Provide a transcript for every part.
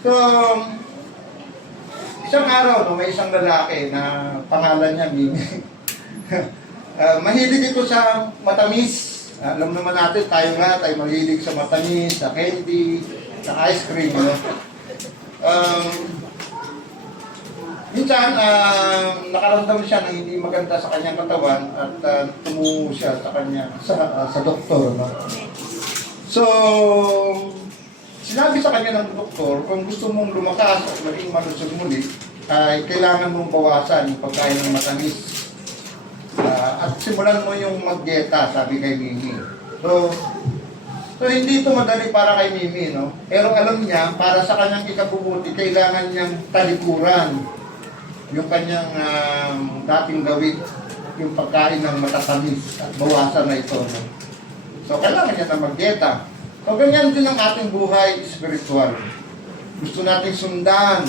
So, isang araw, no, may isang lalaki na pangalan niya Mimi. Mahilig ito sa matamis. Alam naman natin, tayo nga, tayo mahilig sa matamis, sa candy, sa ice cream. No? Minsan, nakaramdam siya ng hindi maganda sa kanyang katawan at tumungo siya sa kanya, sa doktor. No? So, sinabi sa kanya ng doktor, kung gusto mong lumakas at maging malusog muli, ay kailangan mong bawasan yung pagkain ng matamis. At simulan mo yung mag-dieta, sabi kay Mimi. So hindi ito madali para kay Mimi, no? Pero alam niya, para sa kanyang ikabubuti, kailangan niyang talikuran yung kanyang dating gawin, yung pagkain ng matatamis at bawasan na ito. No? So kailangan niya na mag-dieta. So ganyan din ang ating buhay spiritual. Gusto nating sundan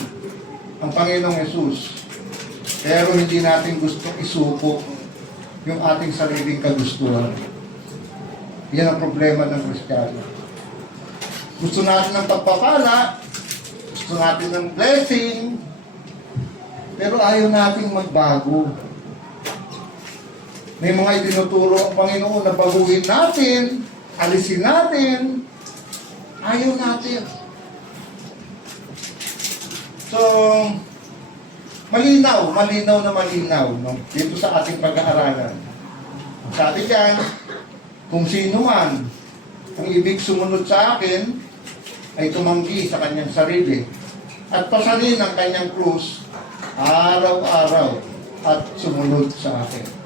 ang Panginoong Yesus, pero hindi natin gustong isuko yung ating sariling kagustuhan. Yan ang problema ng Kristiyano. Gusto natin ng pagpapala, gusto natin ng blessing, pero ayaw nating magbago. May mga itinuturo ang Panginoon na baguhin natin, alisin natin, ayaw natin. So, malinaw no? Dito sa ating pag-aaralan. Sabi diyan, kung sino man ang ibig sumunod sa akin, ay tumanggi sa kanyang sarili at pasanin ang kanyang krus araw-araw at sumunod sa akin.